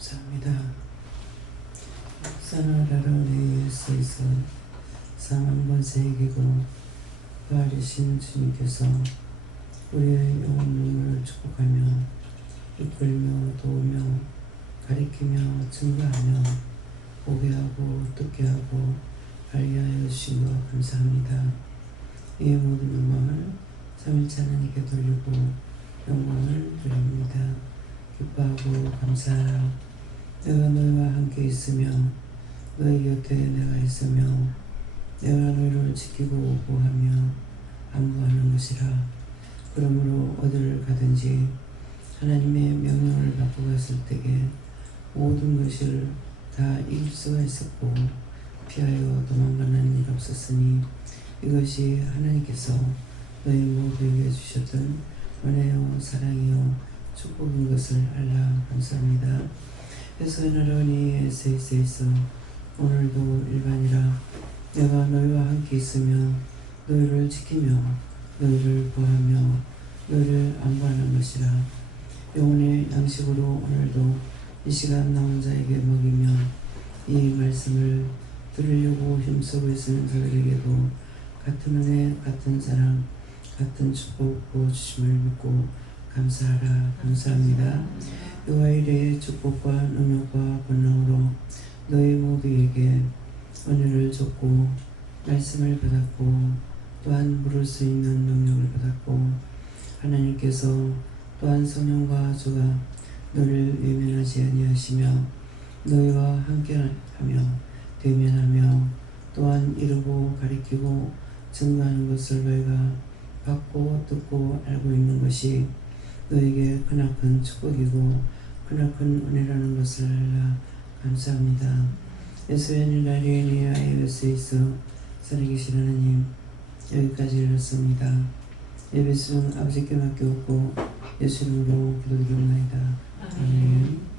감사합니다. 사나라로 내 예수에서 사망 권세에 이기고 부활이신 주님께서 우리의 영혼 눈물을 축복하며 이끌며 도우며 가리키며 증거하며 보게 하고 듣게 하고 알게 하여 주신 것 감사합니다. 이 모든 영광을 삼일째 하나님께 돌리고 영광을 드립니다. 기뻐하고 감사하라. 내가 너희와 함께 있으며 너희 곁에 내가 있으며 내가 너희를 지키고 보호하며 안보하는 것이라. 그러므로 어디를 가든지 하나님의 명령을 받고 갔을 때에 모든 것을 다 이길 수가 있었고 피하여 도망가는 일 없었으니 이것이 하나님께서 너희 모두에게 주셨던 은혜요 사랑이요 축복인 것을 알라. 감사합니다. 예수의 에세이스에서 오늘도 일반이라 내가 너희와 함께 있으며 너희를 지키며 너희를 보호하며 너희를 안보하는 것이라. 영혼의 양식으로 오늘도 이 시간 나 혼자에게 먹이며 이 말씀을 들으려고 힘쓰고 있는 저들에게도 같은 은혜 같은 사랑 같은 축복 부어주심을 믿고 감사하라. 감사합니다. 여호와의 축복과 능력과 권능으로 너희 모두에게 은혜를 줬고 말씀을 받았고 또한 물을 수 있는 능력을 받았고 하나님께서 또한 성령과 주가 너를 외면하지 아니하시며 너희와 함께하며 대면하며 또한 이루고 가리키고 증거하는 것을 너희가 받고 듣고 알고 있는 것이 너에게 크나큰 축복이고 크나큰 은혜라는 것을 알라. 감사합니다. 예수의 나리에니아의 예수에서 살아계신 하나님 여기까지 이르렀습니다. 예배 중 아버지께 맡겨오고 예수 이름으로 기도드리옵나이다. 아멘.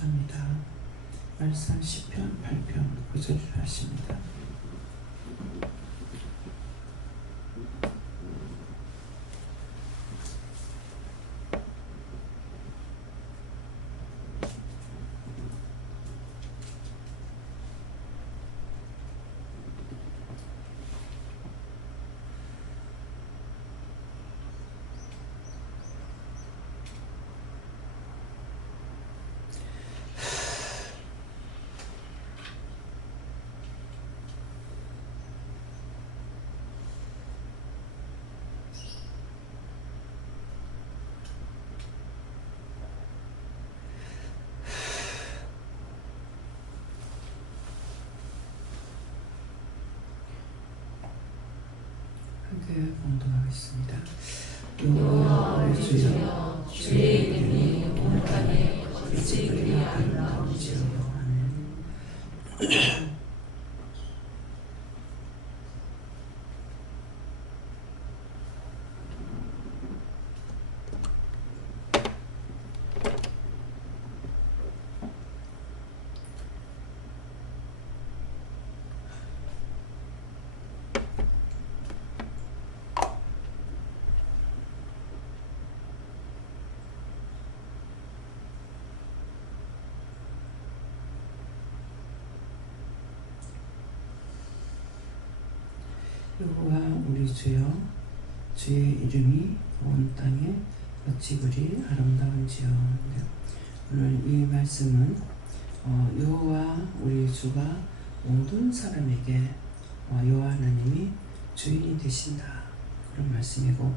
감사합니다. 말씀 10편 8편 9절을 하십니다. 함께 봉독하겠습니다. 여호와 우리 주여 주의 이름이 온 땅에 어찌 그리 아름다운지요. 아멘. 여호와 우리 주여 주의 이름이 온 땅에 어찌 그리 아름다운지요. 오늘 이 말씀은 여호와 우리 주가 모든 사람에게 여호와 하나님이 주인이 되신다 그런 말씀이고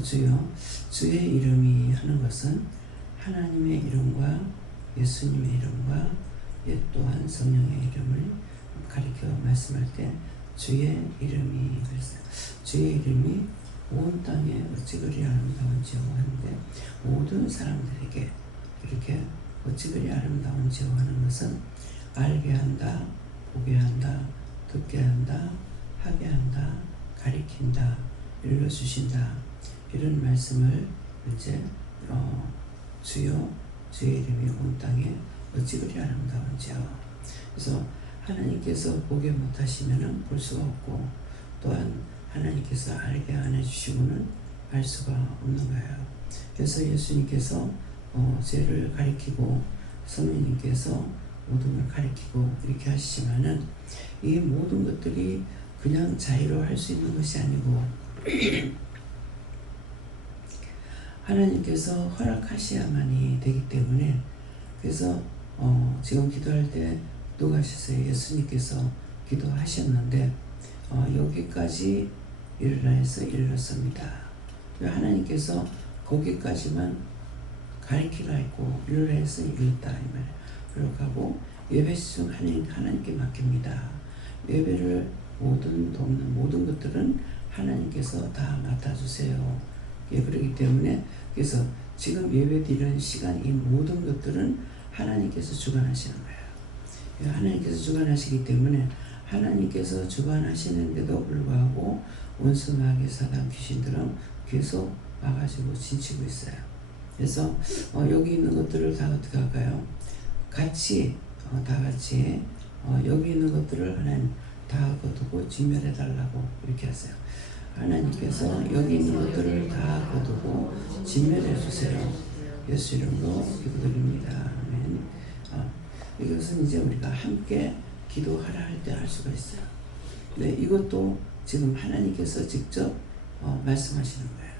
주여 주의 이름이 하는 것은 하나님의 이름과 예수님의 이름과 또한 성령의 이름을 가리켜 말씀할 때 주의 이름이 그랬어요. 주의 이름이 온 땅에 어찌 그리 아름다운지요 하는데 모든 사람들에게 이렇게 어찌 그리 아름다운지요 하는 것은 알게 한다, 보게 한다, 듣게 한다, 하게 한다, 가리킨다, 일러주신다 이런 말씀을 이제 주여 주의 이름이 온 땅에 어찌 그리 아름다운지요. 그래서 하나님께서 보게 못하시면 볼 수가 없고 또한 하나님께서 알게 안 해주시고는 알 수가 없는 거예요. 그래서 예수님께서 죄를 가리키고 성령님께서 모든 걸 가리키고 이렇게 하시지만은 이 모든 것들이 그냥 자유로 할 수 있는 것이 아니고 하나님께서 허락하셔야만이 되기 때문에 그래서 지금 기도할 때 누가 하셨어요? 예수님께서 기도하셨는데 여기까지 이르라 해서 이르렀습니다. 하나님께서 거기까지만 가리키라 했고 이르라 해서 이르렀다 이 말이에요. 그렇게 하고 예배 중 하나님께 맡깁니다. 예배를 돕는 모든 것들은 하나님께서 다 맡아주세요. 그렇기 때문에 그래서 지금 예배 드리는 시간 이 모든 것들은 하나님께서 주관하시는 거예요. 하나님께서 주관하시기 때문에 하나님께서 주관하시는데도 불구하고 원수 마귀 사단 귀신들은 계속 와가지고 진치고 있어요. 그래서 여기 있는 것들을 다 어떻게 할까요? 같이 다 같이 여기 있는 것들을 하나님 다 거두고 진멸해 달라고 이렇게 하세요. 하나님께서 여기 있는 것들을 다 거두고 진멸해 주세요. 예수 이름으로 기도드립니다. 아멘. 이것은 이제 우리가 함께 기도하라 할 때 할 수가 있어요. 네, 이것도 지금 하나님께서 직접 말씀하시는 거예요.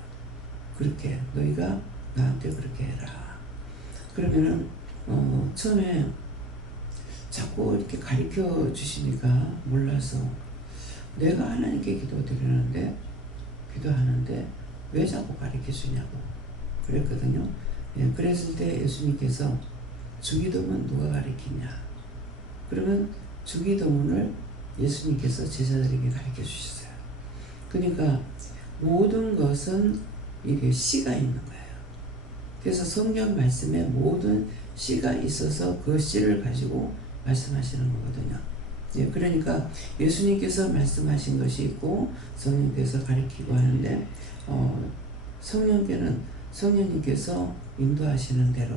그렇게 너희가 나한테 그렇게 해라. 그러면은 처음에 자꾸 이렇게 가르쳐 주시니까 몰라서 내가 하나님께 기도하는데 왜 자꾸 가르쳐 주냐고 그랬거든요. 예, 그랬을 때 예수님께서 주기도문 누가 가르치냐? 그러면 주기도문을 예수님께서 제자들에게 가르쳐 주셨어요. 그러니까 모든 것은 이게 씨가 있는 거예요. 그래서 성경 말씀에 모든 씨가 있어서 그 씨를 가지고 말씀하시는 거거든요. 예, 그러니까 예수님께서 말씀하신 것이 있고 성령께서 가르치고 하는데 성령님께서 인도하시는 대로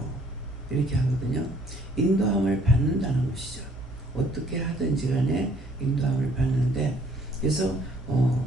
이렇게 하거든요. 인도함을 받는다는 것이죠. 어떻게 하든지 간에 인도함을 받는데 그래서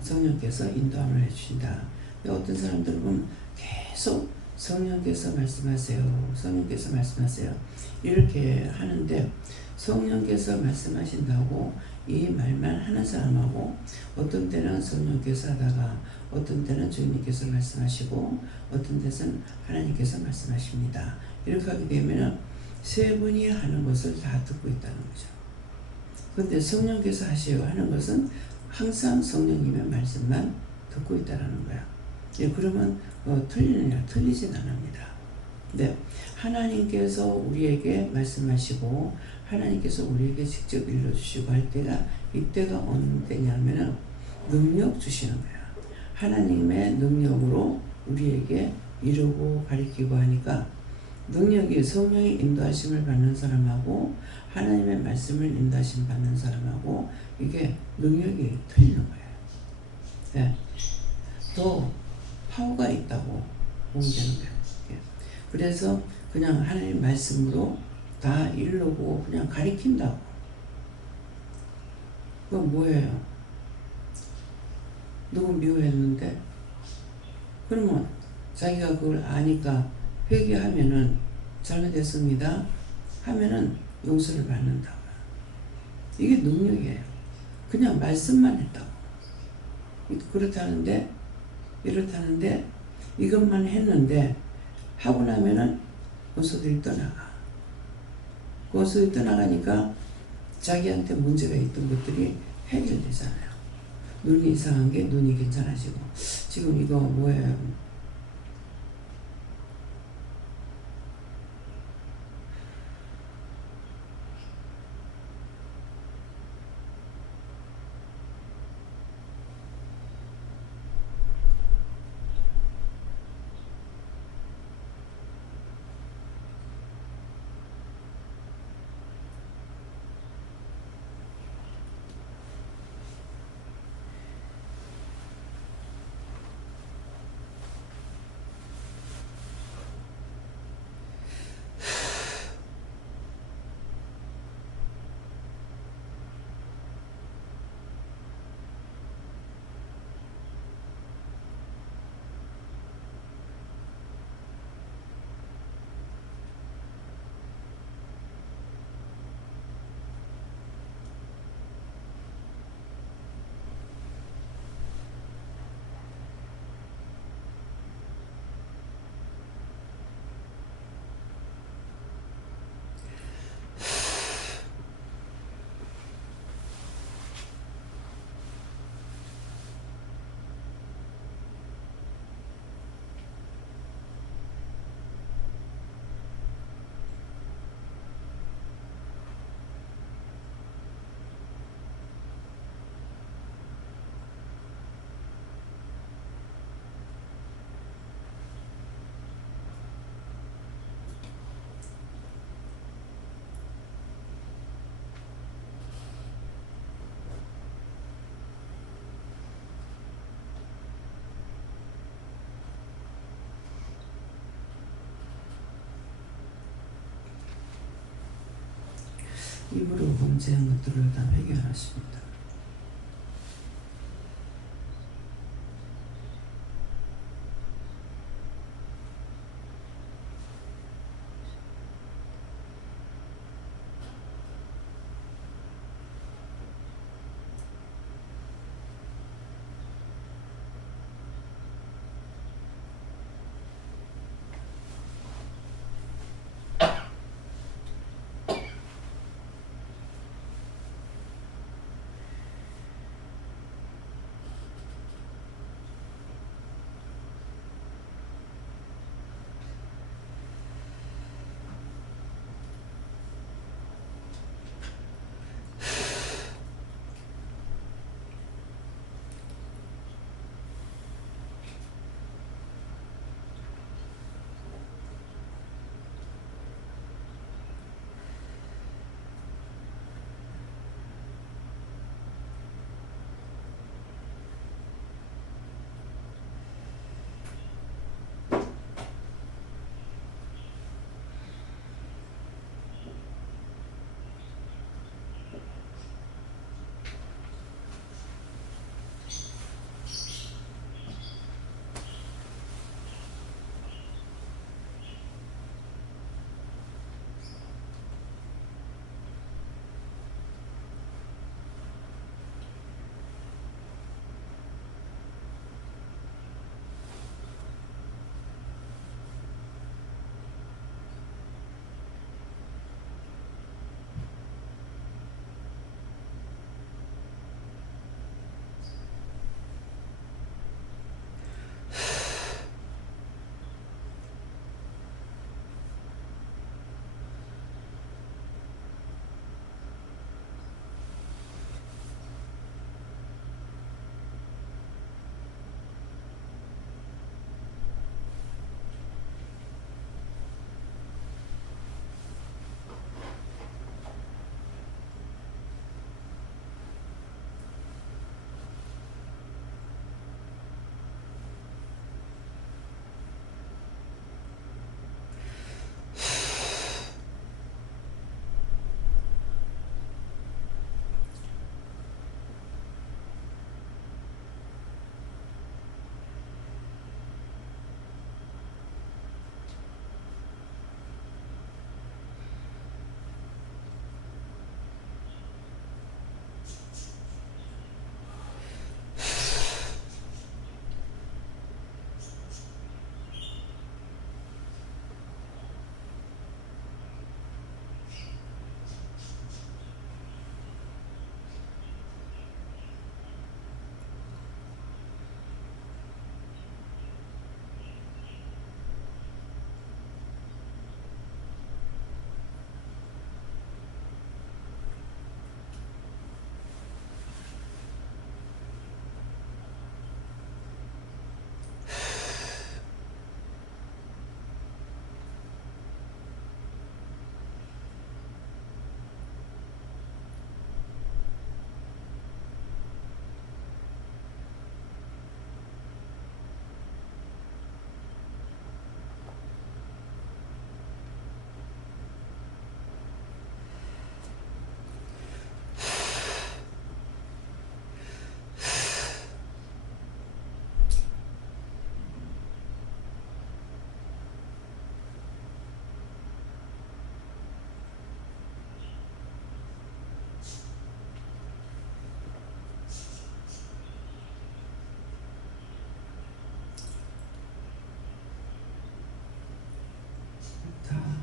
성령께서 인도함을 해주신다. 어떤 사람들은 보면 계속 성령께서 말씀하세요. 성령께서 말씀하세요. 이렇게 하는데 성령께서 말씀하신다고 이 말만 하는 사람하고 어떤 때는 성령께서 하다가 어떤 때는 주님께서 말씀하시고 어떤 때는 하나님께서 말씀하십니다. 이렇게 하게 되면 세 분이 하는 것을 다 듣고 있다는 거죠. 그런데 성령께서 하시려 하는 것은 항상 성령님의 말씀만 듣고 있다는 거야. 예, 그러면 틀리느냐? 틀리진 않습니다. 네, 하나님께서 우리에게 말씀하시고 하나님께서 우리에게 직접 일러주시고 할 때가 이때가 어느 때냐면은 능력 주시는 거야. 하나님의 능력으로 우리에게 이루고 가리키고 하니까 능력이 성령의 인도하심을 받는 사람하고 하나님의 말씀을 인도하심 받는 사람하고 이게 능력이 틀리는 거예요. 네. 또 파워가 있다고 보면 되는 거예요. 그래서 그냥 하나님 말씀으로 다 이루고 그냥 가리킨다고. 그건 뭐예요? 누구 미워했는데? 그러면 자기가 그걸 아니까 회개하면은 잘못했습니다 하면은 용서를 받는다고. 이게 능력이에요. 그냥 말씀만 했다고. 이렇다는데 이것만 했는데 하고 나면은 원수들이 떠나가. 원수들이 떠나가니까 자기한테 문제가 있던 것들이 해결되잖아요. 눈이 이상한 게 눈이 괜찮아지고. 지금 이거 뭐예요? 입으로 범죄한 것들을 다 회개하십니다.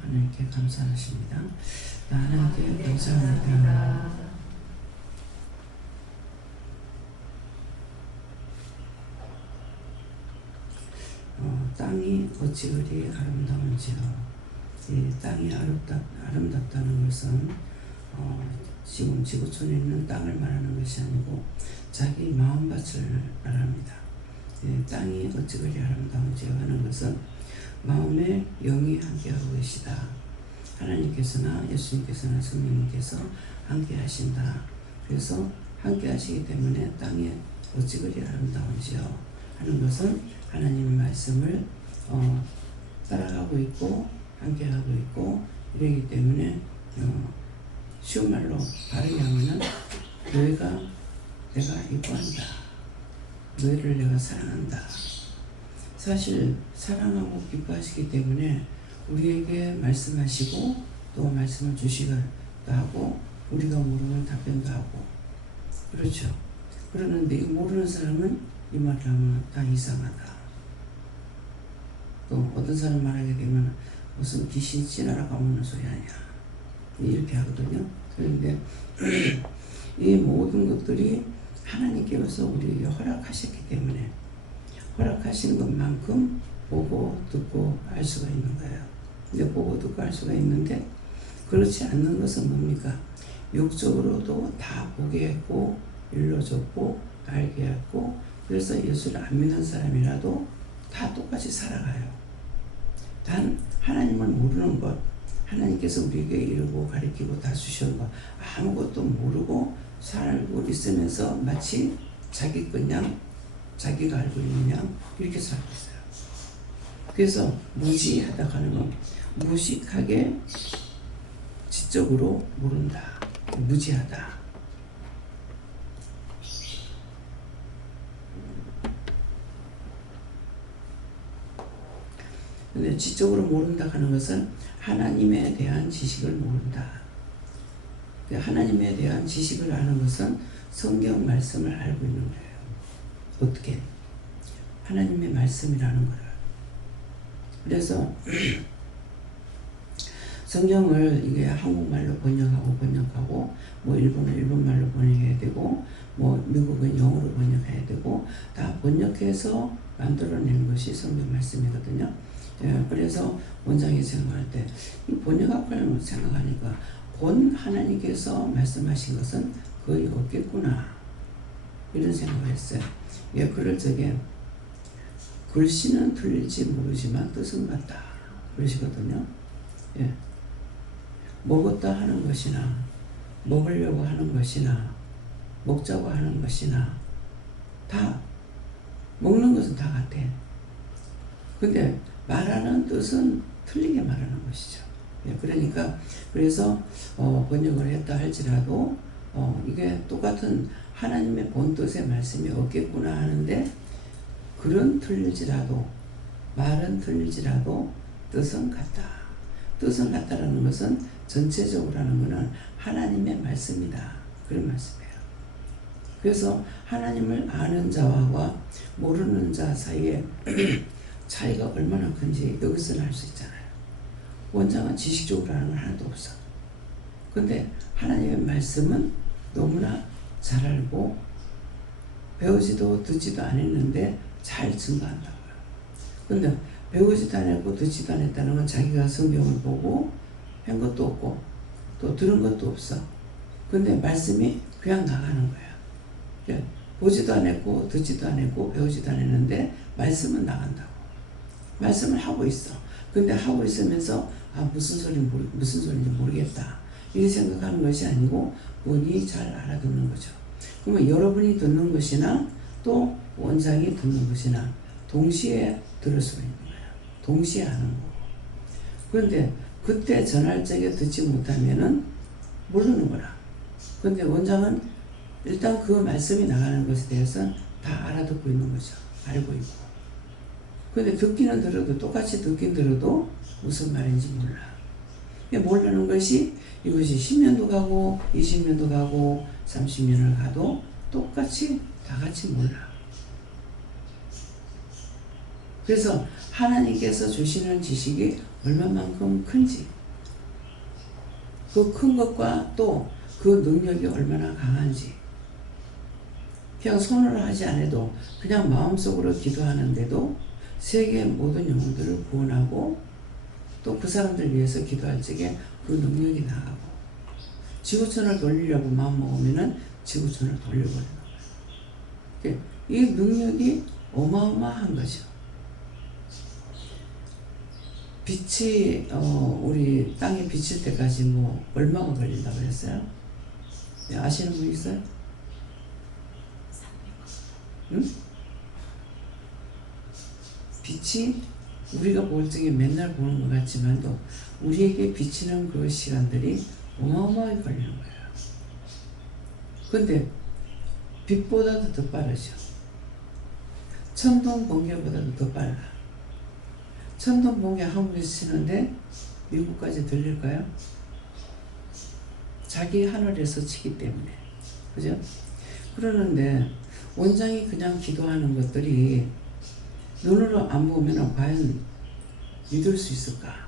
하나님께 감사하십니다. 하나님께 감사합니다. 땅이 어찌 그리 아름다운지요. 이 땅이 아름답다는 것은 지금 지구촌에 있는 땅을 말하는 것이 아니고 자기 마음밭을 말합니다. 땅이 어찌 그리 아름다운지요 하는 것은 마음에 영이 함께하고 계시다. 하나님께서나 예수님께서나 성령님께서 함께 하신다. 그래서 함께 하시기 때문에 땅에 어찌 그리 아름다운지요 하는 것은 하나님의 말씀을 따라가고 있고 함께 하고 있고 이러기 때문에 쉬운 말로 바르게 하면은 너희가 내가 이뻐한다. 너희를 내가 사랑한다. 사실 사랑하고 기뻐하시기 때문에 우리에게 말씀하시고 또 말씀을 주시기도 하고 우리가 모르는 답변도 하고 그렇죠. 그러는데 모르는 사람은 이 말을 하면 다 이상하다. 또 어떤 사람 말하게 되면 무슨 귀신 지나라 가무는 소리 아니야. 이렇게 하거든요. 그런데 이 모든 것들이 하나님께서 우리에게 허락하셨기 때문에 허락하신 것만큼 보고 듣고 알 수가 있는 거예요. 근데 보고 듣고 알 수가 있는데 그렇지 않는 것은 뭡니까? 육적으로도 다 보게 했고 일러줬고 알게 했고 그래서 예수를 안 믿는 사람이라도 다 똑같이 살아가요. 단 하나님을 모르는 것, 하나님께서 우리에게 이루고 가르치고 다 주신 것 아무것도 모르고 살고 있으면서 마치 자기 그냥 자기가 알고 있는 양 이렇게 살고 있어요. 그래서 무지하다 하는 건 무식하게 지적으로 모른다. 무지하다. 근데 지적으로 모른다 하는 것은 하나님에 대한 지식을 모른다. 하나님에 대한 지식을 아는 것은 성경 말씀을 알고 있는 거예요. 어떻게? 하나님의 말씀이라는 거를. 그래서 성경을 이게 한국말로 번역하고 뭐 일본은 일본말로 번역해야 되고 뭐 미국은 영어로 번역해야 되고 다 번역해서 만들어낸 것이 성경 말씀이거든요. 예, 그래서 원장이 생각할 때 이 번역학을 생각하니까 본 하나님께서 말씀하신 것은 거의 없겠구나 이런 생각을 했어요. 예, 그럴 적에 글씨는 틀릴지 모르지만 뜻은 같다 그러시거든요. 예. 먹었다 하는 것이나 먹으려고 하는 것이나 먹자고 하는 것이나 다 먹는 것은 다 같아. 근데 말하는 뜻은 틀리게 말하는 것이죠. 예, 그러니까 그래서 번역을 했다 할지라도 이게 똑같은 하나님의 본 뜻의 말씀이 없겠구나 하는데 글은 틀릴지라도 말은 틀릴지라도 뜻은 같다. 뜻은 같다라는 것은 전체적으로 하는 것은 하나님의 말씀이다. 그런 말씀이에요. 그래서 하나님을 아는 자와 모르는 자 사이에 차이가 얼마나 큰지 여기서 알 수 있잖아요. 원장은 지식적으로 하는 건 하나도 없어. 근데 하나님의 말씀은 너무나 잘 알고 배우지도 듣지도 않았는데 잘 증거한다고요. 근데 배우지도 않았고 듣지도 않았다는 건 자기가 성경을 보고 한 것도 없고 또 들은 것도 없어. 근데 말씀이 그냥 나가는 거야. 보지도 않았고 듣지도 않았고 배우지도 않았는데 말씀은 나간다고. 말씀을 하고 있어. 근데 하고 있으면서 무슨 소리인지 모르겠다. 이렇게 생각하는 것이 아니고 본인이 잘 알아듣는 거죠. 그러면 여러분이 듣는 것이나 또 원장이 듣는 것이나 동시에 들을 수가 있는 거예요. 동시에 하는 거고. 그런데 그때 전할 적에 듣지 못하면은 모르는 거라. 그런데 원장은 일단 그 말씀이 나가는 것에 대해서 다 알아듣고 있는 거죠. 알고 있고. 근데 듣기는 들어도 똑같이 듣긴 들어도 무슨 말인지 몰라. 모르는 것이 이것이 10년도 가고 20년도 가고 30년을 가도 똑같이 다 같이 몰라. 그래서 하나님께서 주시는 지식이 얼마만큼 큰지 그 큰 것과 또 그 능력이 얼마나 강한지 그냥 손으로 하지 않아도 그냥 마음속으로 기도하는데도 세계 모든 영혼들을 구원하고 또 그 사람들 위해서 기도할 적에 그 능력이 나가고 지구촌을 돌리려고 마음먹으면 지구촌을 돌려버리는 거예요. 이 능력이 어마어마한 거죠. 빛이 우리 땅에 비칠 때까지 뭐 얼마가 걸린다고 그랬어요? 네, 아시는 분 있어요? 응? 빛이 우리가 볼 적에 맨날 보는 것 같지만도 우리에게 비치는 그 시간들이 어마어마하게 걸리는 거예요. 근데 빛보다도 더 빠르죠. 천둥 번개보다도 더 빨라. 천둥 번개 한국에서 치는데 미국까지 들릴까요? 자기 하늘에서 치기 때문에. 그죠? 그러는데 원장이 그냥 기도하는 것들이 눈으로 안 보면 과연 믿을 수 있을까?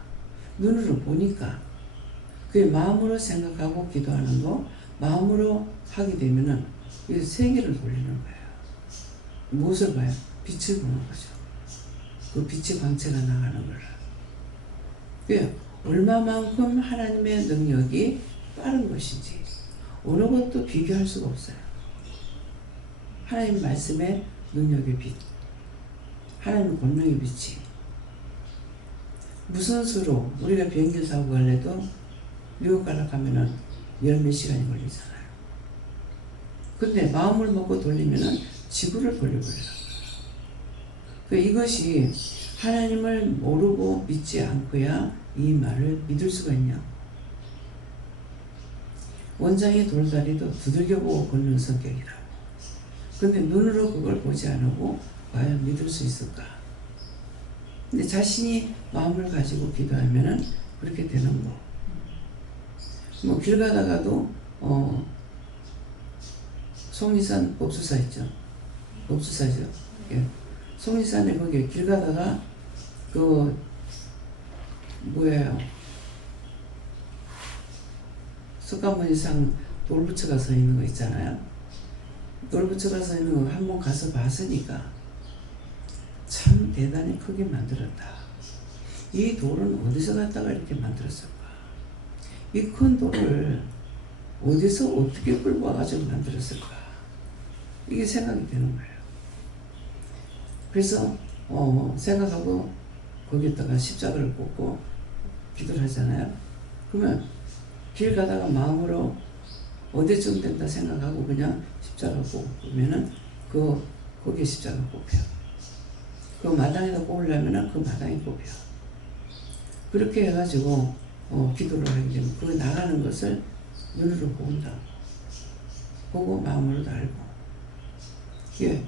눈으로 보니까 그게 마음으로 생각하고 기도하는 거, 마음으로 하게 되면은 이 세계를 돌리는 거예요. 무엇을 봐요? 빛을 보는 거죠. 그 빛의 광채가 나가는 거라. 그게 얼마만큼 하나님의 능력이 빠른 것인지 어느 것도 비교할 수가 없어요. 하나님 말씀의 능력의 빛, 하나님 권능의 빛이 무슨 수로 우리가 비행기 타고 갈래도 미국 가려 가면은 열몇 시간이 걸리잖아요. 근데 마음을 먹고 돌리면은 지구를 돌려버려요. 이것이 하나님을 모르고 믿지 않고야 이 말을 믿을 수가 있냐. 원장의 돌다리도 두들겨보고 걷는 성격이라고. 근데 눈으로 그걸 보지 않고 과연 믿을 수 있을까? 근데 자신이 마음을 가지고 기도하면은 그렇게 되는 거. 뭐 길 가다가도 속리산 옥수사 있죠. 옥수사죠. 예. 속리산에 거기 길 가다가 그 뭐예요? 석가모니상 돌부처가 서 있는 거 있잖아요. 돌부처가 서 있는 거 한번 가서 봤으니까 참 대단히 크게 만들었다. 이 돌은 어디서 갖다가 이렇게 만들었을까? 이 큰 돌을 어디서 어떻게 끌고 와가지고 만들었을까? 이게 생각이 되는 거예요. 그래서 생각하고 거기다가 십자가를 꽂고 기도를 하잖아요. 그러면 길 가다가 마음으로 어디쯤 된다 생각하고 그냥 십자가 꽂으면은 거기에 십자가 꽂혀. 그 마당에다 꽂으려면은 그 마당에 꽂혀. 그렇게 해가지고 기도를 하게 되면 그 나가는 것을 눈으로 본다. 보고 마음으로도 알고. 예.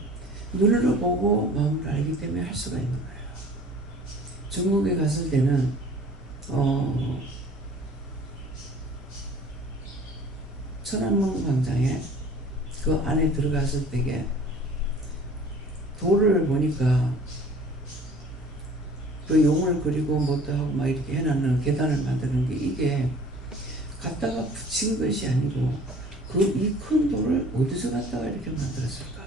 눈으로 보고 마음으로 알기 때문에 할 수가 있는 거예요. 중국에 갔을 때는 천안문 광장에 그 안에 들어갔을 때에 돌을 보니까 그 용을 그리고 뭐도 하고 막 이렇게 해놨는 계단을 만드는 게 이게 갖다가 붙인 것이 아니고 이 큰 돌을 어디서 갖다가 이렇게 만들었을까?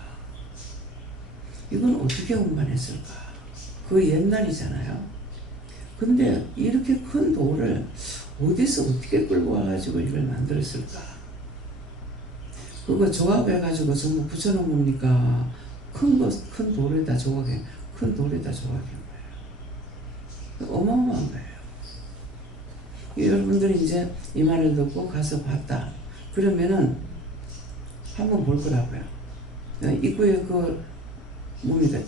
이건 어떻게 운반했을까? 그 옛날이잖아요. 근데 이렇게 큰 돌을 어디서 어떻게 끌고 와가지고 이걸 만들었을까? 그거 조각해가지고 전부 붙여놓은 겁니까? 큰 돌에다 조각해, 큰 돌에다 조각한 거예요. 어마어마한 거예요. 여러분들이 이제 이 말을 듣고 가서 봤다. 그러면은 한번 볼 거라고요. 입구에 뭡니까?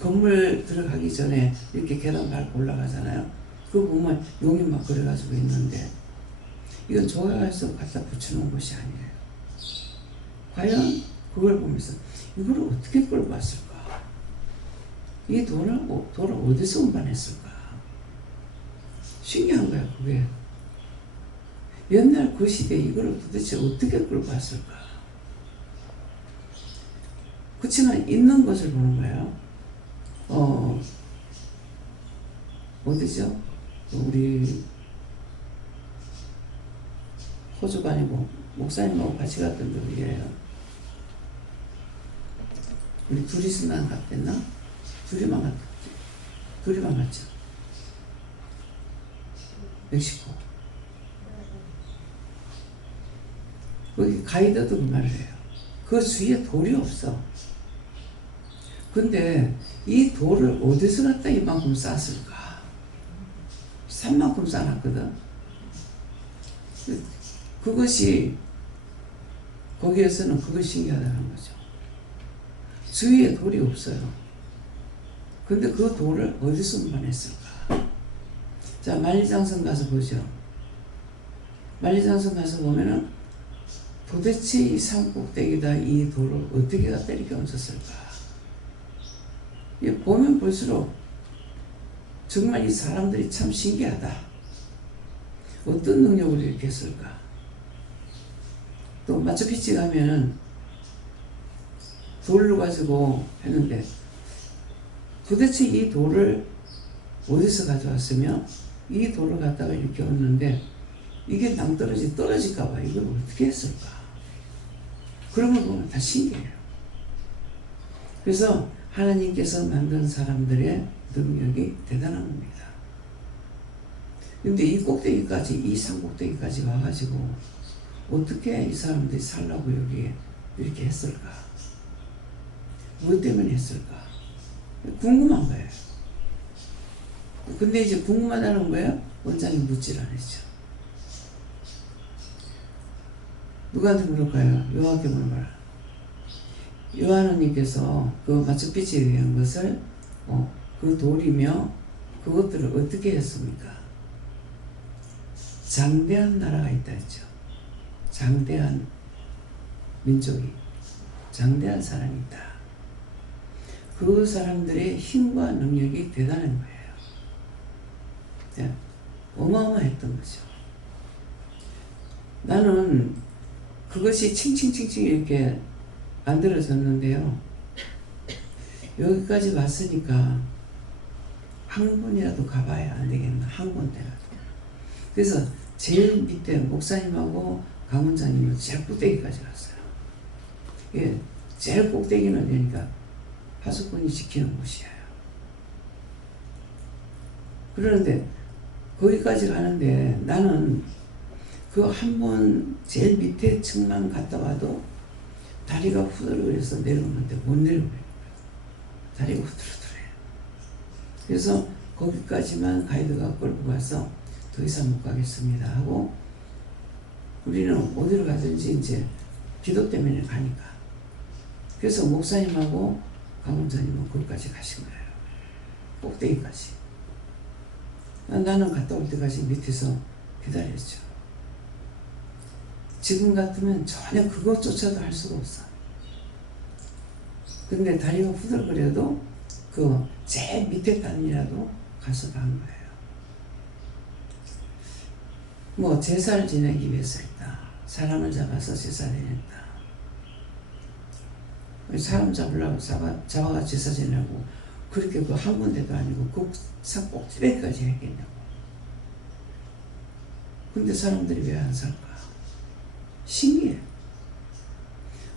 건물 들어가기 전에 이렇게 계단 밟고 올라가잖아요. 그거 보면 용이 막 그래가지고 있는데 이건 조각해서 갖다 붙여놓은 것이 아니에요. 과연 그걸 보면서 이걸 어떻게 끌고 왔을까? 이 돌을 어디서 운반했을까? 신기한 거야, 그게. 옛날 그 시대에 이걸 도대체 어떻게 끌고 왔을까? 그렇지만 있는 것을 보는 거예요. 어디죠? 우리 호주가 아니고 목사님하고 같이 갔던 데이에요. 우리 둘이서만 갔댔나? 둘이만 갔죠. 멕시코. 거기 가이드도 그 말을 해요. 그 주위에 돌이 없어. 근데 이 돌을 어디서 갖다 이만큼 쌌을까? 산만큼 싸놨거든. 그것이 거기에서는 그것이 신기하다는 거죠. 주위에 돌이 없어요. 근데 그 돌을 어디서 운반했을까? 자, 만리장성 가서 보죠. 만리장성 가서 보면은 도대체 이 산꼭대기다 이 돌을 어떻게 갖다 이렇게 얹었을까? 보면 볼수록 정말 이 사람들이 참 신기하다. 어떤 능력으로 이렇게 했을까? 또 마추픽추 가면은 돌을 가지고 했는데 도대체 이 돌을 어디서 가져왔으며 이 돌을 갖다가 이렇게 얹는데 이게 떨어질까봐 이걸 어떻게 했을까? 그런 걸 보면 다 신기해요. 그래서 하나님께서 만든 사람들의 능력이 대단한 겁니다. 근데 이 꼭대기까지, 이 산 꼭대기까지 와가지고 어떻게 이 사람들이 살라고 여기에 이렇게 했을까? 뭐 때문에 했을까? 궁금한 거예요. 근데 이제 궁금하다는 거예요? 원장님 묻질 않았죠. 누구한테 물을까요? 요한한테 물어봐라. 요한님께서 그 마추픽추에 대한 것을 그 돌이며 그것들을 어떻게 했습니까? 장대한 나라가 있다 했죠. 장대한 민족이, 장대한 사람이 있다. 그 사람들의 힘과 능력이 대단한 거예요. 네, 어마어마했던 거죠. 나는 그것이 칭칭칭칭 이렇게 만들어졌는데요. 여기까지 왔으니까 한 번이라도 가봐야 안 되겠나, 한 군데라도. 그래서 제일 밑에 목사님하고 강원장님은 제일 꼭대기까지 갔어요. 예, 제일 꼭대기는 되니까 파수꾼이 지키는 곳이에요. 그러는데 거기까지 가는데 나는 그 한 번 제일 밑에 층만 갔다 와도 다리가 후들거려서 내려오는데 못 내려오는 거예요. 다리가 후들후들해요. 그래서 거기까지만 가이드가 끌고 가서 더 이상 못 가겠습니다 하고 우리는 어디로 가든지 이제 기도 때문에 가니까. 그래서 목사님하고 강원장님은 거기까지 가신 거예요. 꼭대기까지. 나는 갔다 올 때까지 밑에서 기다렸죠. 지금 같으면 전혀 그것조차도 할 수가 없어. 근데 다리가 후들거려도 그 제일 밑에 단이라도 가서 간 거예요. 뭐 제사를 지내기 위해서 했다. 사람을 잡아서 제사 지냈다. 사람 잡으려고 잡아가 제사 지내고 그렇게 그 한 군데도 아니고 그 산 꼭지배까지 했겠냐고. 근데 사람들이 왜 안 살까? 신기해.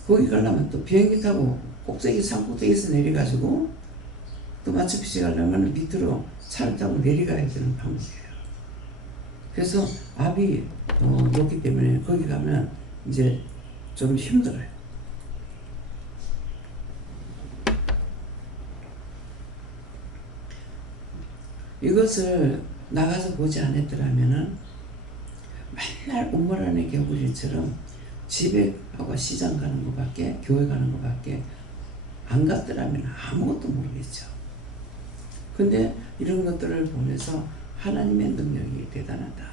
거기 가려면 또 비행기 타고 꼭대기 산 꼭대기에서 내려가지고 또 마추픽추 가려면 밑으로 차를 타고 내려가야 되는 방법이에요. 그래서 압이 높기 때문에 거기 가면 이제 좀 힘들어요. 이것을 나가서 보지 않았더라면은 맨날 우물안의 개구리처럼 집에 가고 시장 가는 것밖에, 교회 가는 것밖에 안 갔더라면 아무것도 모르겠죠. 근데 이런 것들을 보면서 하나님의 능력이 대단하다.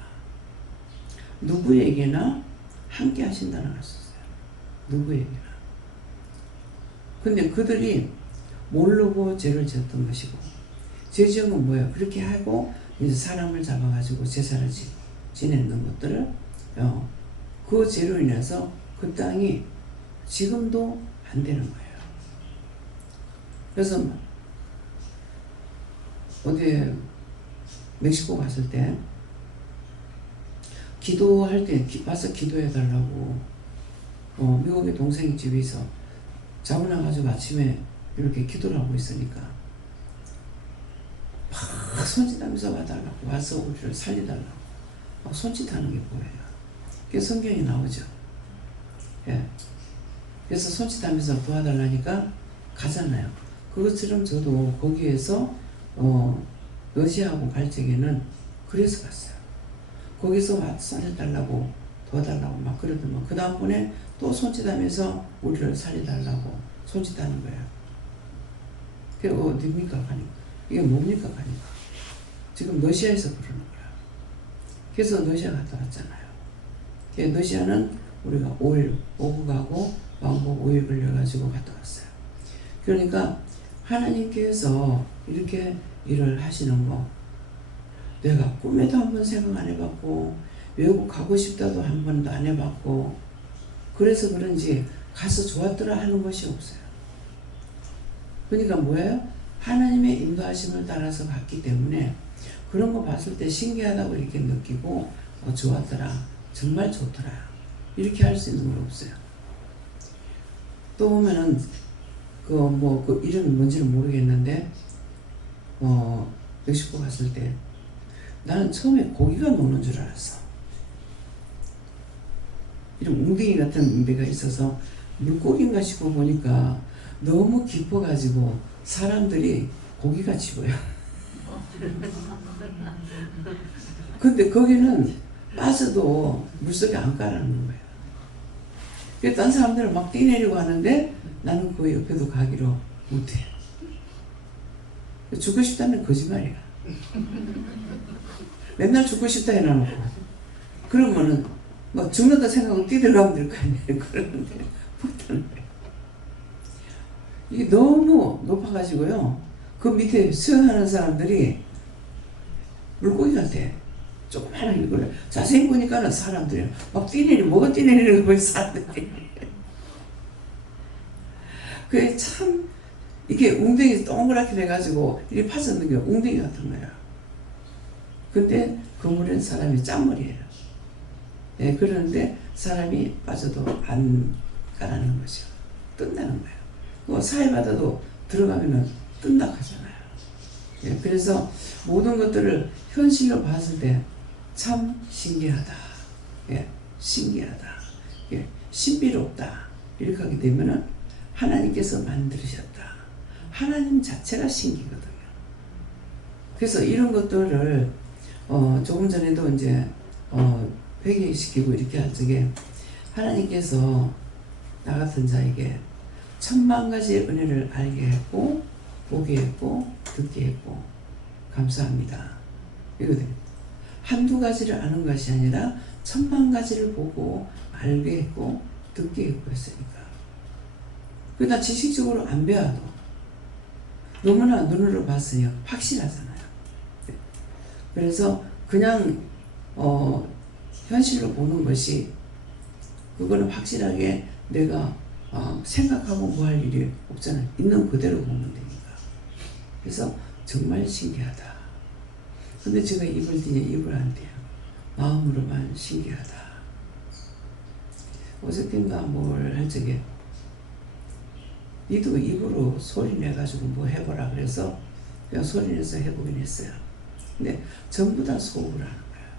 누구에게나 함께 하신다는 걸 썼어요. 누구에게나. 근데 그들이 모르고 죄를 지었던 것이고, 죄 지은 건 뭐예요? 그렇게 하고 이제 사람을 잡아가지고 제사를 지내는 것들을 그 죄로 인해서 그 땅이 지금도 안 되는 거예요. 그래서 어디 멕시코 갔을 때 기도할 때 와서 기도해 달라고 미국의 동생 집에서 자문해가지고 아침에 이렇게 기도를 하고 있으니까 막 손짓하면서 와달라고, 와서 우리를 살려달라고 막 손짓하는 게 보여요. 그게 성경에 나오죠. 예. 그래서 손짓하면서 도와달라니까 가잖아요. 그것처럼 저도 거기에서 러시아하고 갈 적에는 그래서 갔어요. 거기서 와서 살려달라고 도와달라고 막 그러더만 그 다음번에 또 손짓하면서 우리를 살려달라고 손짓하는 거야. 그게 어딥니까 가니까. 이게 뭡니까 가니까. 지금 러시아에서 그러는 거야. 그래서 러시아 갔다 왔잖아요. 러시아는 우리가 5일 오고 가고 왕복 5일 걸려가지고 갔다 왔어요. 그러니까 하나님께서 이렇게 일을 하시는 거 내가 꿈에도 한번 생각 안 해봤고 외국 가고 싶다도 한 번도 안 해봤고 그래서 그런지 가서 좋았더라 하는 것이 없어요. 그러니까 뭐예요? 하나님의 인도하심을 따라서 갔기 때문에 그런 거 봤을 때 신기하다고 이렇게 느끼고 좋았더라, 정말 좋더라 이렇게 할 수 있는 건 없어요. 또 보면은 그 이름이 뭔지는 모르겠는데 멕시코 갔을 때 나는 처음에 고기가 노는 줄 알았어. 이런 웅덩이 같은 데가 있어서 물고기인가 싶어 보니까 너무 깊어가지고 사람들이 고기같이 보여. 근데 거기는 빠져도 물속에 안 가라는 거예요. 그래서 딴 사람들은 막 뛰내리고 하는데 나는 그 옆에도 가기로 못해. 죽고 싶다는 거짓말이야. 맨날 죽고 싶다 해놔놓고 그러면은 뭐 죽는다 생각하고 뛰들어가면 될 거 아니에요. 그러는데 못하는 거예요. 이게 너무 높아가지고요. 그 밑에 수영하는 사람들이 물고기 같아. 조그마한 이걸 자세히 보니까는 사람들이 막 뭐가 뛰내리는 거예요, 사람들이. 그게 참, 이게 웅덩이 동그랗게 돼가지고, 이렇게 파졌는 게 웅덩이 같은 거야. 근데 그 물엔 사람이 짠물이에요. 예, 그런데 사람이 빠져도 안 가라는 거죠. 뜬다는 거예요. 그 사해바다도 들어가면은 뜬다 하잖아요. 예, 그래서 모든 것들을 현실로 봤을 때 참 신기하다. 예, 신기하다. 예, 신비롭다. 이렇게 하게 되면은 하나님께서 만드셨다. 하나님 자체가 신기거든요. 그래서 이런 것들을 조금 전에도 이제 회개시키고 이렇게 할 적에 하나님께서 나 같은 자에게 10,000,000가지의 은혜를 알게 했고 보게 했고 듣게 했고 감사합니다. 이거든요. 한두 가지를 아는 것이 아니라 10,000,000가지를 보고 알게 했고 듣게 했고 했으니까. 그러나 지식적으로 안 배워도 너무나 눈으로 봤으니 확실하잖아요. 그래서 그냥 현실로 보는 것이 그거는 확실하게 내가 생각하고 뭐 할 일이 없잖아요. 있는 그대로 보면 되니까. 그래서 정말 신기하다. 근데 제가 입을 뒤에 입을 안 돼요. 마음으로만 신기하다. 어저께인가 뭘 할 적에 니도 입으로 소리 내가지고 뭐 해보라 그래서 그냥 소리 내서 해보긴 했어요. 근데 전부 다 소음을 하는 거예요.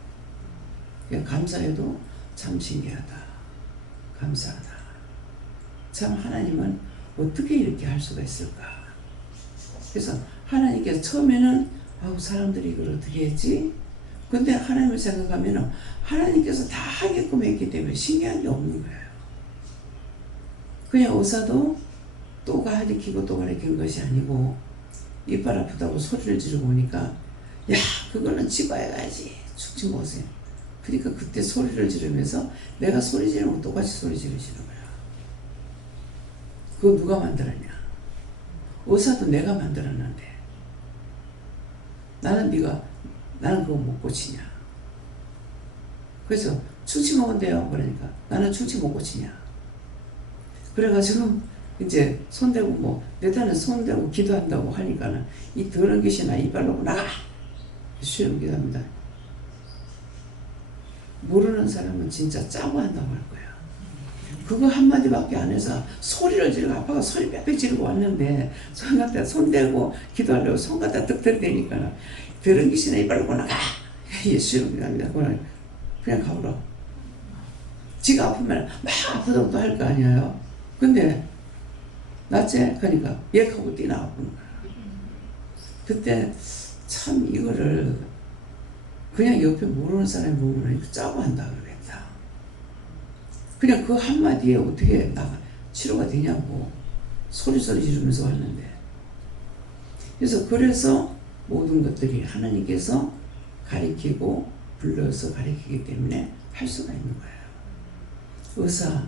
그냥 감사해도 참 신기하다. 감사하다. 참 하나님은 어떻게 이렇게 할 수가 있을까? 그래서 하나님께서 처음에는 사람들이 이걸 어떻게 했지? 근데 하나님을 생각하면 하나님께서 다 하게끔 했기 때문에 신기한 게 없는 거예요. 그냥 의사도 또 가리키고 또 가리킨 것이 아니고 이빨 아프다고 소리를 지르고 오니까 야 그거는 치과에 가야지 죽지 못해. 그러니까 그때 소리를 지르면서 내가 소리 지르면 똑같이 소리 지르시는 거야. 그거 누가 만들었냐? 의사도 내가 만들었는데 나는 그거 못 고치냐? 그래서 충치 먹은대요. 그러니까 나는 충치 못 고치냐? 그래가지고 이제 손대고 내 딴에 손대고 기도한다고 하니까는 이 더러운 귀신아 이빨로 나가! 수염 기도합니다. 모르는 사람은 진짜 짜고 한다고 할 거야. 그거 한마디밖에 안 해서 소리를 지르고 아빠가 소리 빽빽 지르고 왔는데 손 갖다 손대고 기도하려고 손 갖다 뜩 들이대니까 더러운 귀신아 이빨로 나가! 수염 기도합니다. 그냥 가보라. 지가 아프면 막 아프다고 또 할 거 아니에요. 근데 낮에 가니까 얘하고 뛰나가보는 거야. 그때 참 이거를 그냥 옆에 모르는 사람이 보면 짜고 한다 그러겠다. 그냥 그 한마디에 어떻게 치료가 되냐고 소리 지르면서 왔는데. 그래서 모든 것들이 하나님께서 가리키고 불러서 가리키기 때문에 할 수가 있는 거예요. 의사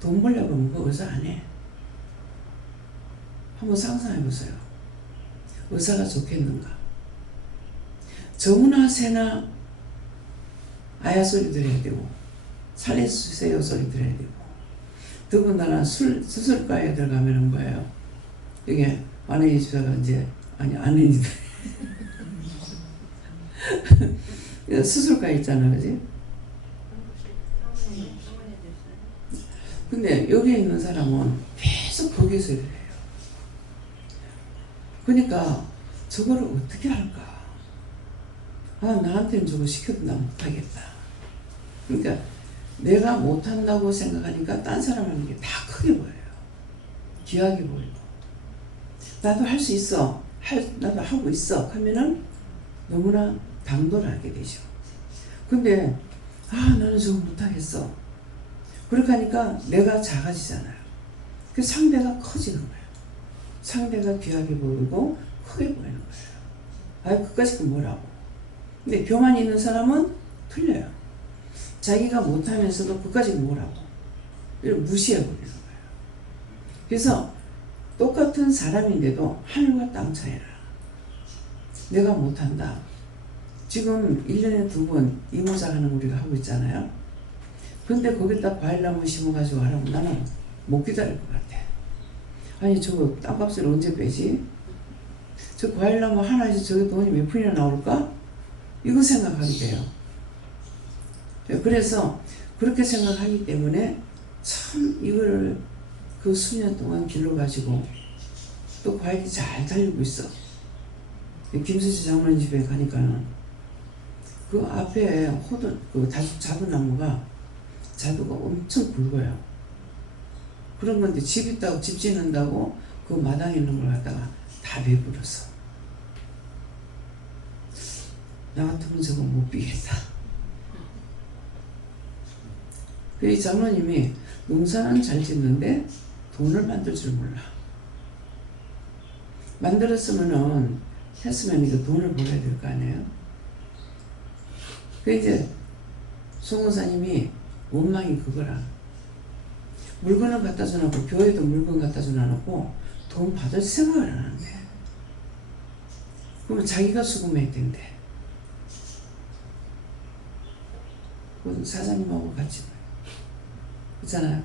돈 벌려고 하면 그 의사 안 해. 한번 상상해 보세요. 의사가 좋겠는가? 저무나 새나 아야 소리 들어야 되고 살려주세요 소리 들어야 되고 더군다나 수술과에 들어가면은 뭐예요? 이게 아내의 집사가 이제 아니 아내의 집 수술과 있잖아, 그지? 근데 여기에 있는 사람은 계속 거기서 일을 해요. 그러니까 저거를 어떻게 할까? 아, 나한테는 저거 시켜도 나 못하겠다. 그러니까 내가 못한다고 생각하니까 딴 사람 하는 게 다 크게 보여요. 귀하게 보이고. 나도 할 수 있어. 나도 하고 있어. 하면은 너무나 당돌을 하게 되죠. 근데 나는 저거 못하겠어. 그렇게 하니까 내가 작아지잖아요. 그 상대가 커지는 거예요. 상대가 귀하게 보이고 크게 보이는 거예요. 그까짓 뭐라고. 근데 교만이 있는 사람은 틀려요. 자기가 못하면서도 그까짓 뭐라고. 이걸 무시해버리는 거예요. 그래서 똑같은 사람인데도 하늘과 땅 차이라. 내가 못한다. 지금 1년에 2번 이모작하는 우리가 하고 있잖아요. 근데 거기다 과일나무 심어가지고 하라고 나는 못 기다릴 것 같아. 아니 저거 땅값을 언제 빼지? 저 과일나무 하나씩 저게 돈이 몇 푼이나 나올까? 이거 생각하게 돼요. 그래서 그렇게 생각하기 때문에 참 이거를 그 수년 동안 길러가지고 또 과일이 잘 달리고 있어. 김수지 장모님 집에 가니까는 그 앞에 호두, 그 자두나무가 자두가 엄청 굵어요. 그런 건데 집 있다고 집 짓는다고 그 마당에 있는 걸 갖다가 다 베풀었어. 나 같으면 저거 못 비겠다. 이 장로님이 농사는 잘 짓는데 돈을 만들 줄 몰라. 했으면 이거 돈을 벌어야 될 거 아니에요? 그 이제 송호사님이 원망이 그거라. 물건을 갖다 주놓고 교회도 물건 갖다 주놓고 돈 받을 생각을 안 하는데. 그러면 자기가 수금해야 된대. 그건 사장님하고 같이 그렇잖아요.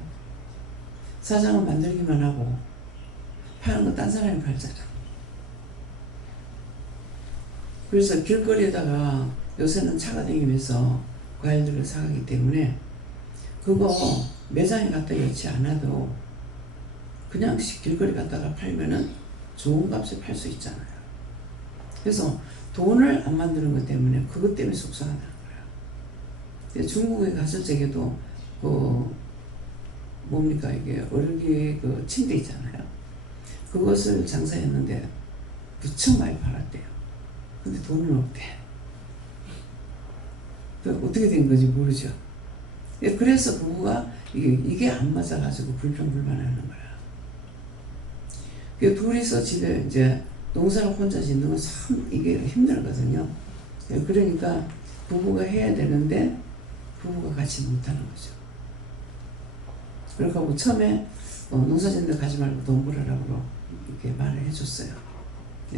사장은 만들기만 하고 파는 거 딴 사람이 팔잖아. 그래서 길거리에다가 요새는 차가 다니면서 과일들을 사가기 때문에 그거 매장에 갖다 놓지 않아도 그냥 길거리 갖다가 팔면은 좋은 값에 팔 수 있잖아요. 그래서 돈을 안 만드는 것 때문에 그것 때문에 속상하다는 거예요. 중국에 갔을 적에도 뭡니까 이게 어르기 그 침대 있잖아요. 그것을 장사했는데 무척 많이 팔았대요. 근데 돈은 없대. 어떻게 된 건지 모르죠. 그래서 부부가 이게 안 맞아가지고 불평불만하는 거야. 둘이서 집에 이제 농사를 혼자 짓는 건 참 이게 힘들거든요. 그러니까 부부가 해야 되는데 부부가 같이 못하는 거죠. 그러니까 처음에 농사 짓는 데 가지 말고 돈 벌으라고 이렇게 말을 해줬어요.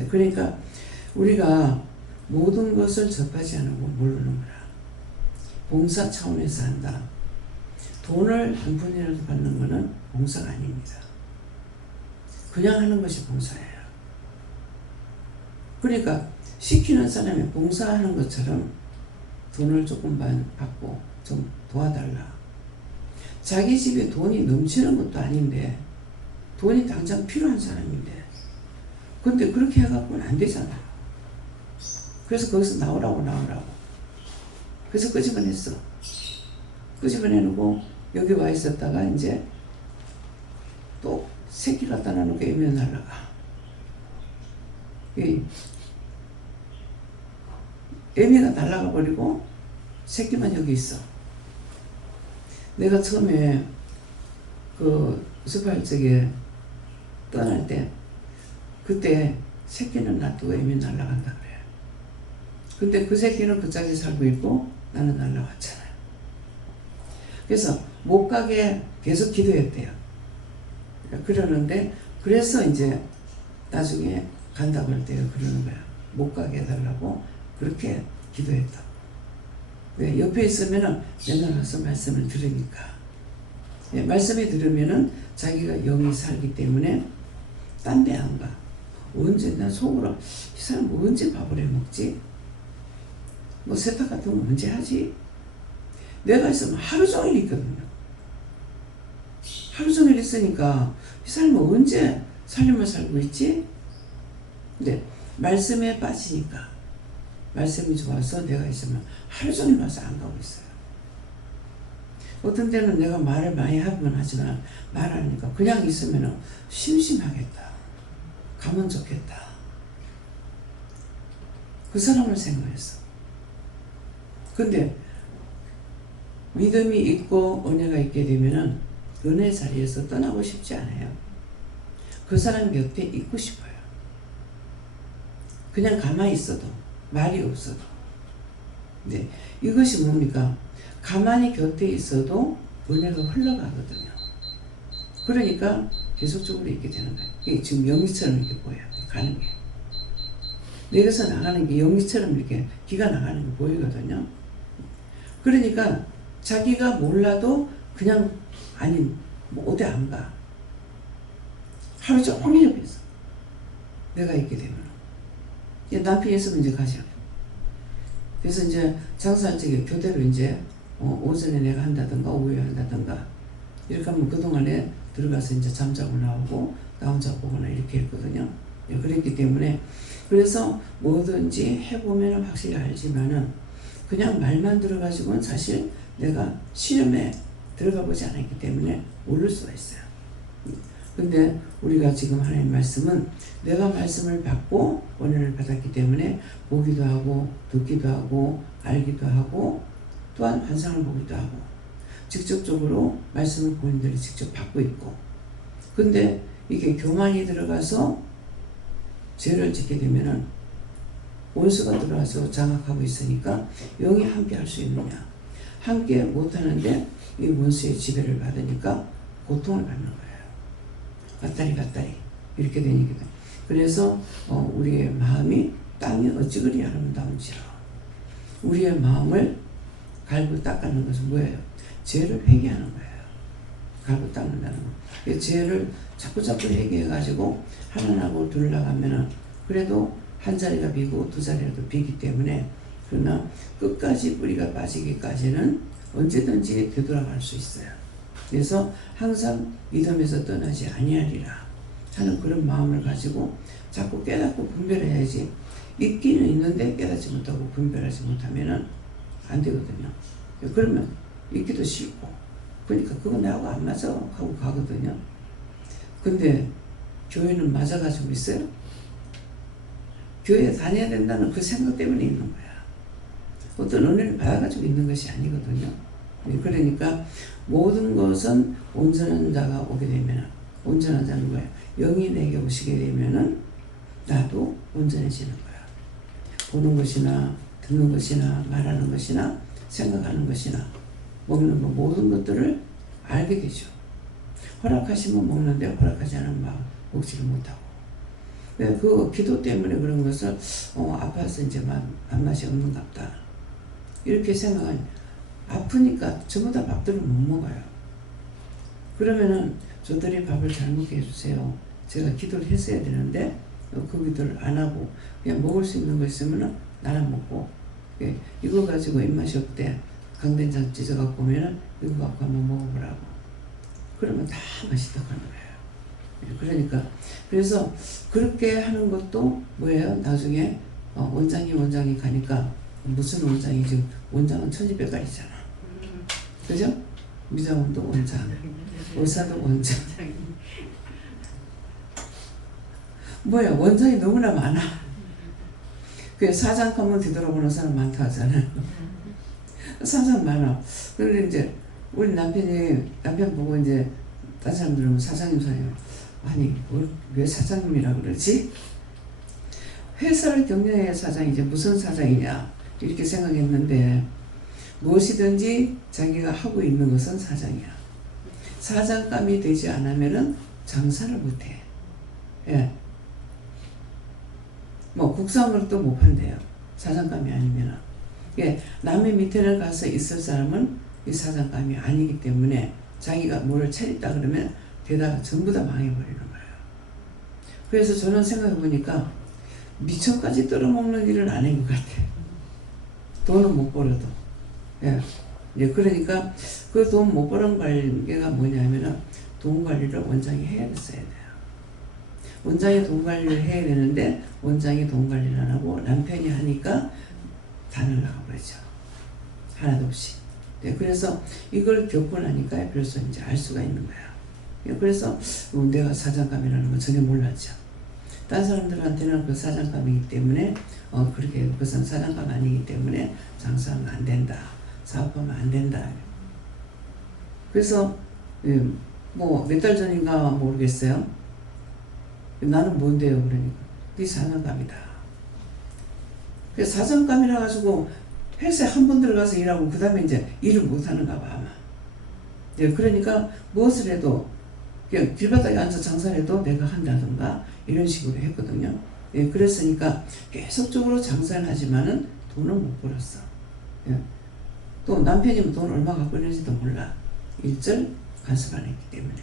그러니까 우리가 모든 것을 접하지 않고 모르는 거라. 봉사 차원에서 한다. 돈을 한 푼이라도 받는 것은 봉사가 아닙니다. 그냥 하는 것이 봉사예요. 그러니까 시키는 사람이 봉사하는 것처럼 돈을 조금만 받고 좀 도와달라. 자기 집에 돈이 넘치는 것도 아닌데 돈이 당장 필요한 사람인데 근데 그렇게 해갖고는 안 되잖아. 그래서 거기서 나오라고 그래서 끄집어냈어. 끄집어내놓고 여기 와 있었다가 이제 또 새끼 갖다 놔놓고 애면 날라가. 애미가 날라가 버리고 새끼만 여기 있어. 내가 처음에 그 수팔 쪽에 떠날 때 그때 새끼는 놔두고 애미 날라간다 그래. 근데 그 새끼는 그 짝에 살고 있고 나는 날라왔잖아요. 그래서 못 가게 계속 기도했대요. 그러는데 그래서 이제 나중에 간다고 할 때요 그러는 거야. 못 가게 해달라고 그렇게 기도했다. 왜? 옆에 있으면은 맨날 와서 말씀을 들으니까. 예, 말씀을 들으면은 자기가 영이 살기 때문에 딴 데 안 가. 언제 난 속으로 이 사람 언제 밥을 해 먹지? 뭐 세탁 같은 거 언제 하지? 내가 있으면 하루 종일 있거든요. 하루 종일 있으니까 이 사람은 언제 살림을 살고 있지? 근데 말씀에 빠지니까 말씀이 좋아서 내가 있으면 하루 종일 와서 안 가고 있어요. 어떤 때는 내가 말을 많이 하면 하지만 말 안 하니까 그냥 있으면 심심하겠다. 가면 좋겠다. 그 사람을 생각했어. 근데 믿음이 있고 은혜가 있게 되면은 은혜 자리에서 떠나고 싶지 않아요. 그 사람 곁에 있고 싶어요. 그냥 가만히 있어도 말이 없어도. 네, 이것이 뭡니까? 가만히 곁에 있어도 은혜가 흘러가거든요. 그러니까 계속적으로 있게 되는 거예요. 이게 지금 연기처럼 이렇게 보여요. 가는 게. 내게서 나가는 게 연기처럼 이렇게 기가 나가는 게 보이거든요. 그러니까 자기가 몰라도 그냥 아니 뭐 어디 안 가. 하루 종일 옆에 있어. 내가 있게 되면. 남편이 있으면 이제 가죠. 그래서 이제 장사할 적에 교대로 이제 오전에 내가 한다든가 오후에 한다든가 이렇게 하면 그동안에 들어가서 이제 잠자고 나오고 나 혼자 보거나 이렇게 했거든요. 그랬기 때문에 그래서 뭐든지 해보면 확실히 알지만은 그냥 말만 들어가지고는 사실 내가 실험에 들어가 보지 않았기 때문에 모를 수가 있어요. 근데 우리가 지금 하나님 말씀은 내가 말씀을 받고 은혜를 받았기 때문에 보기도 하고 듣기도 하고 알기도 하고 또한 환상을 보기도 하고 직접적으로 말씀을 본인들이 직접 받고 있고 근데 이게 교만이 들어가서 죄를 짓게 되면은 원수가 들어와서 장악하고 있으니까 영이 함께 할 수 있느냐 함께 못하는데 이 원수의 지배를 받으니까 고통을 받는 거예요. 갔다리 이렇게 되니까 그래서 우리의 마음이 땅이 어찌 그리 아름다운지라 우리의 마음을 갈고 닦는 것은 뭐예요? 죄를 회개하는 거예요. 갈고 닦는다는 거. 죄를 자꾸 회개해가지고 하나님하고 둘러가면은 그래도 한 자리가 비고 두 자리라도 비기 때문에 그러나 끝까지 뿌리가 빠지기까지는 언제든지 되돌아갈 수 있어요. 그래서 항상 믿음에서 떠나지 아니하리라 하는 그런 마음을 가지고 자꾸 깨닫고 분별해야지 있기는 있는데 깨닫지 못하고 분별하지 못하면은 안 되거든요. 그러면 있기도 싫고 그러니까 그거 나하고 안 맞아 하고 가거든요. 근데 교회는 맞아가지고 있어요. 교회에 다녀야 된다는 그 생각 때문에 있는 거야. 어떤 은혜를 받아가지고 있는 것이 아니거든요. 그러니까 모든 것은 온전한 자가 오게 되면 온전한 자는 거야. 영이 내게 오시게 되면은 나도 온전해지는 거야. 보는 것이나 듣는 것이나 말하는 것이나 생각하는 것이나 먹는 것 모든 것들을 알게 되죠. 허락하시면 먹는데 허락하지 않으면 막 먹지를 못하고. 그 기도 때문에 그런 것을 아파서 이제 밥맛이 없는갑다. 이렇게 생각하니 아프니까 전부 다 밥들을 못 먹어요. 그러면은 저들이 밥을 잘 먹게 해주세요. 제가 기도를 했어야 되는데 그 기도를 안 하고 그냥 먹을 수 있는 거 있으면은 나는 먹고 이거 가지고 입맛이 없대. 강된장 찢어갖고 오면은 이거 갖고 한번 먹어보라고. 그러면 다 맛있다고 하는 거예요. 그러니까 그래서 그렇게 하는 것도 뭐예요? 나중에 원장이 가니까 무슨 원장이지? 원장은 천지백갈이잖아. 그죠? 미장원도 원장, 의사도 원장. 뭐야? 원장이 너무나 많아. 그 사장 가면 뒤돌아보는 사람 많다 하잖아요. 사장 많아. 그런데 이제 우리 남편 보고 이제 다른 사람들은 사장님 아니 왜 사장님이라 그러지? 회사를 경영해야 사장이지 무슨 사장이냐 이렇게 생각했는데 무엇이든지 자기가 하고 있는 것은 사장이야. 사장감이 되지 않으면은 장사를 못해. 예. 뭐 국산으로도 못 판대요. 사장감이 아니면은. 예. 남의 밑에를 가서 있을 사람은 이 사장감이 아니기 때문에 자기가 뭐를 차렸다 그러면 게다가 전부 다 망해버리는 거예요. 그래서 저는 생각해 보니까 미천까지 떨어먹는 일은 아닌 것 같아요. 돈은 못 벌어도. 예. 예, 그러니까 그 돈 못 버는 관계가 뭐냐면은 돈 관리를 원장이 해야겠어야 돼요. 원장이 돈 관리를 해야 되는데 원장이 돈 관리를 안 하고 남편이 하니까 다 날라가버리죠. 하나도 없이. 네, 그래서 이걸 겪고 나니까 벌써 이제 알 수가 있는 거야. 예, 그래서 내가 사장감이라는 건 전혀 몰랐죠. 딴 사람들한테는 그 사장감이기 때문에 그렇게 그것은 사장감 아니기 때문에 장사하면 안 된다. 사업하면 안 된다. 그래서 뭐 몇 달 전인가 모르겠어요. 나는 뭔데요? 그러니까 네 사장감이다. 그래서 사장감이라 가지고 회사에 한 번 들어가서 일하고 그 다음에 이제 일을 못하는가 봐 아마. 네, 그러니까 무엇을 해도 그냥 길바닥에 앉아 장사를 해도 내가 한다든가 이런 식으로 했거든요. 예, 그랬으니까 계속적으로 장사를 하지만은 돈을 못 벌었어. 예. 또 남편이면 돈 얼마 갖고 있는지도 몰라. 일절 간섭 안 했기 때문에.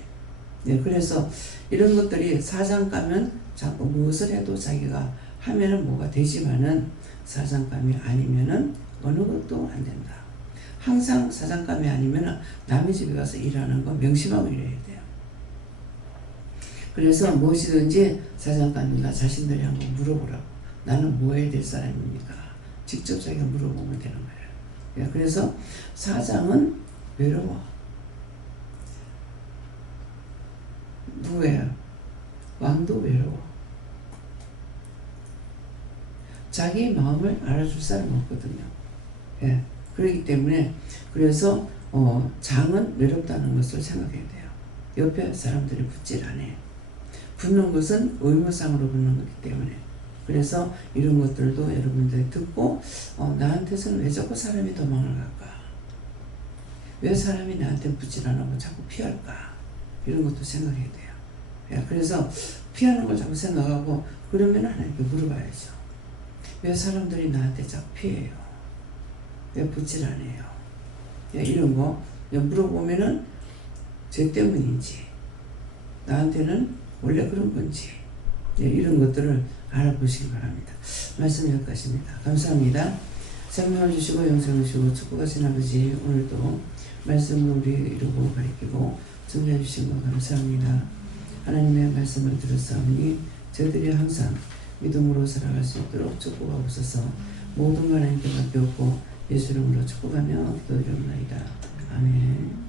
네, 그래서 이런 것들이 사장감은 자꾸 무엇을 해도 자기가 하면은 뭐가 되지만은 사장감이 아니면은 어느 것도 안 된다. 항상 사장감이 아니면은 남의 집에 가서 일하는 거 명심하고 일해야 돼요. 그래서 무엇이든지 사장감이나 자신들이 한번 물어보라고. 나는 뭐 해야 될 사람입니까? 직접 자기가 물어보면 되는 거예요. 그래서 사장은 외로워. 누구예요? 왕도 외로워. 자기 마음을 알아줄 사람 없거든요. 예. 그렇기 때문에 그래서 장은 외롭다는 것을 생각해야 돼요. 옆에 사람들이 붙질 않아요. 붙는 것은 의무상으로 붙는 거기 때문에. 그래서 이런 것들도 여러분들이 듣고 나한테서는 왜 자꾸 사람이 도망을 갈까? 왜 사람이 나한테 붙질 안 하고 자꾸 피할까? 이런 것도 생각해야 돼요. 예, 그래서 피하는 걸 자꾸 생각하고 그러면 하나님께 물어봐야죠. 왜 사람들이 나한테 자꾸 피해요? 왜 붙질 않아요? 예, 이런 거 물어보면은 쟤 때문인지 나한테는 원래 그런 건지 예, 이런 것들을 알아보시기 바랍니다. 말씀 여기까지입니다. 감사합니다. 생명을 주시고 영생을 주시고 축복하신 아버지 오늘도 말씀을 우리 이루고 가르치고 증거해 주신 것 감사합니다. 하나님의 말씀을 들었사오니 저희들이 항상 믿음으로 살아갈 수 있도록 축복하옵소서. 모든 걸 하나님께 맡겼고 예수 이름으로 축복하며 기도드리옵나이다. 아멘.